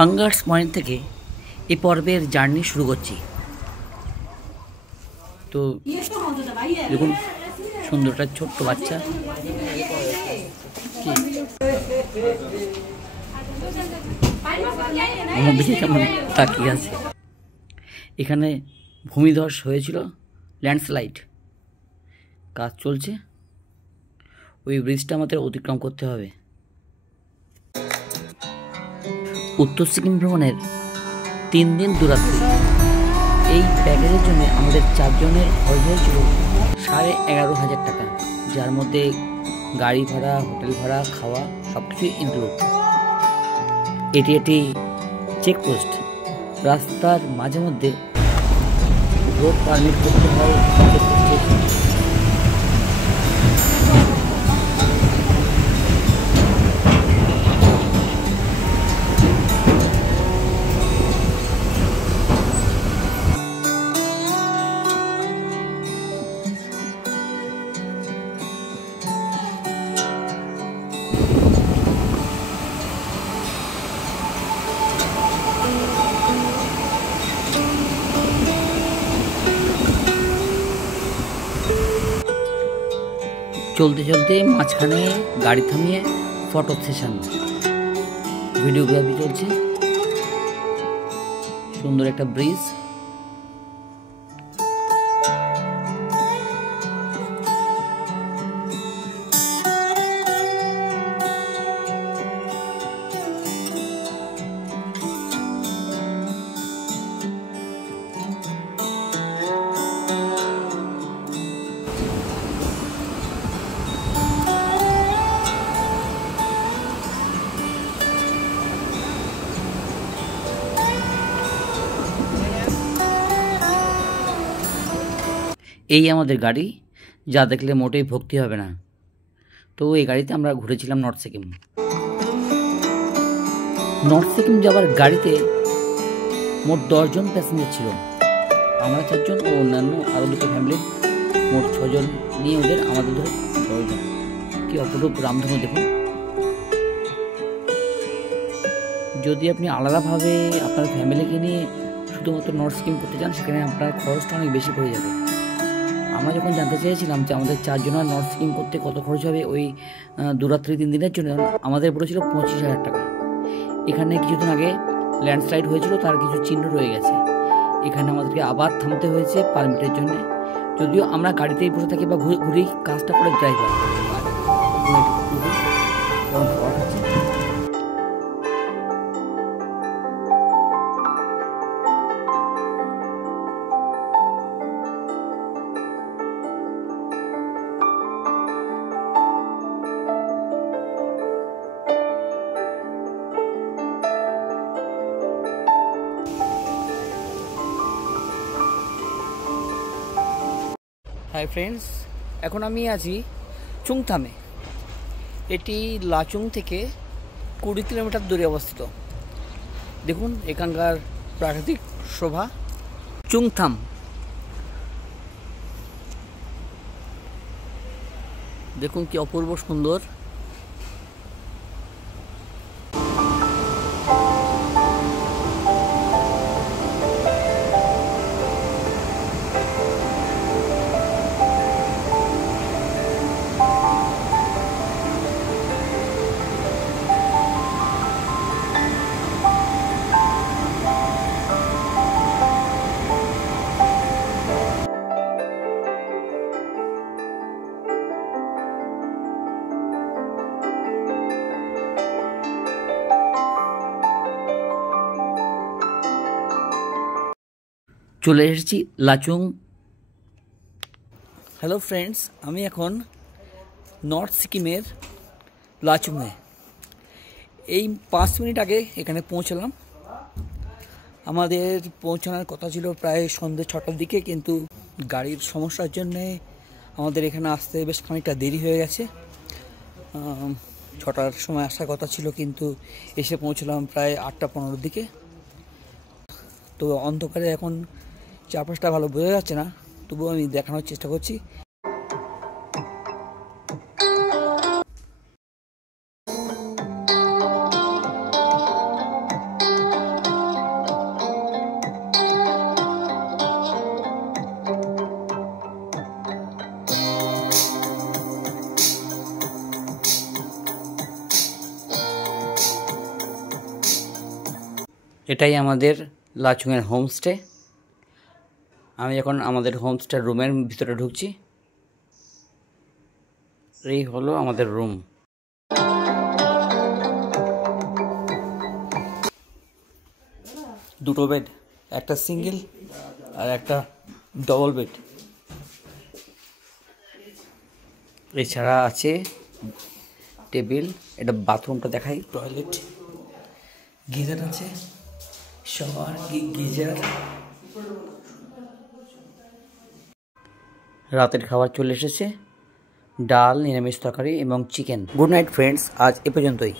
হাঙ্গার্স point থেকে এই পর্বের জার্নি শুরু করছি। তো দেখুন সুন্দর একটা ছোট্ট বাচ্চা আমার দিকে কেমন তাকিয়ে আছে। এখানে ভূমিধস হয়েছিল, ল্যান্ডস্লাইড, কাজ চলছে, ওই ব্রিজটা আমাদের অতিক্রম করতে হবে। উত্তর সিকিম ভ্রমণের 3 দিন দূরাত্রি এই প্যাকেজের জন্য আমাদের 4 জনের খরচ হয়েছিল 11,500 টাকা, যার মধ্যে গাড়ি ভাড়া, হোটেল ভাড়া, খাওয়া সব কিছুই ইনক্লুড। এটি চেকপোস্ট, রাস্তার মাঝে মধ্যে রোড পারমিট করতে হয়। চলতে চলতে মাঝখানে গাড়ি থামিয়ে ফটো সেশন, ভিডিওগ্রাফি চলছে। সুন্দর একটা ব্রিজ, এই আমাদের গাড়ি, যা দেখলে মোটেই ভক্তি হবে না। তো এই গাড়িতে আমরা ঘুরেছিলাম নর্থ সিকিম। নর্থ সিকিম যাওয়ার গাড়িতে মোট 10 জন প্যাসেঞ্জার ছিল। আমরা 4 জন ও অন্যান্য আরও 2টো ফ্যামিলির মোট 6 জন নিয়ে ওদের আমাদের ধরে 10 জন। কি অপরূপ রামধনু দেখুন। যদি আপনি আলাদাভাবে আপনার ফ্যামিলিকে নিয়ে শুধুমাত্র নর্থ সিকিম করতে চান, সেখানে আপনার খরচটা অনেক বেশি পড়ে যাবে। আমরা যখন জানতে চেয়েছিলাম যে আমাদের 4 জনের নর্থ সিকিম করতে কত খরচ হবে ওই দূরাত্রি 3 দিনের জন্য, আমাদের পড়েছিল 25,000 টাকা। এখানে কিছুদিন আগে ল্যান্ডস্লাইড হয়েছিল, তার কিছু চিহ্ন রয়ে গেছে। এখানে আমাদেরকে আবার থামতে হয়েছে পারমিটের জন্য। যদিও আমরা গাড়িতেই বসে থাকি বা ঘুরি, কাজটা করে ড্রাইভার। হাই ফ্রেন্ডস, এখন আমি আছি চুংথামে। এটি লাচুং থেকে 20 কিলোমিটার দূরে অবস্থিত। দেখুন এখানকার প্রাকৃতিক শোভা। চুংথাম দেখুন কি অপূর্ব সুন্দর। চলে এসেছি লাচুং। হ্যালো ফ্রেন্ডস, আমি এখন নর্থ সিকিমের লাচুংয়ে। এই 5 মিনিট আগে এখানে পৌঁছলাম। আমাদের পৌঁছানোর কথা ছিল প্রায় সন্ধ্যে 6টার দিকে, কিন্তু গাড়ির সমস্যার জন্যে আমাদের এখানে আসতে বেশ খানিকটা দেরি হয়ে গেছে। 6টার সময় আসার কথা ছিল, কিন্তু এসে পৌঁছলাম প্রায় 8টা 15-র দিকে। তো অন্ধকারে এখন চারপাশটা ভালো বোঝা যাচ্ছে না, তবুও আমি দেখানোর চেষ্টা করছি। এটাই আমাদের লাচুংয়ের হোমস্টে। আমি এখন আমাদের হোমস্টের রুমের ভিতরে ঢুকছি। এই হলো আমাদের রুম। দুটো বেড, একটা সিঙ্গেল আর একটা ডবল বেড। এছাড়া আছে টেবিল। এটা বাথরুমটা দেখাই, টয়লেট, গিজার আছে, শাওয়ার, গিজার। রাতের খাবার চলে এসেছে, ডাল, নিরামিষ তরকারি এবং চিকেন। গুড নাইট ফ্রেন্ডস, আজ এ পর্যন্তই।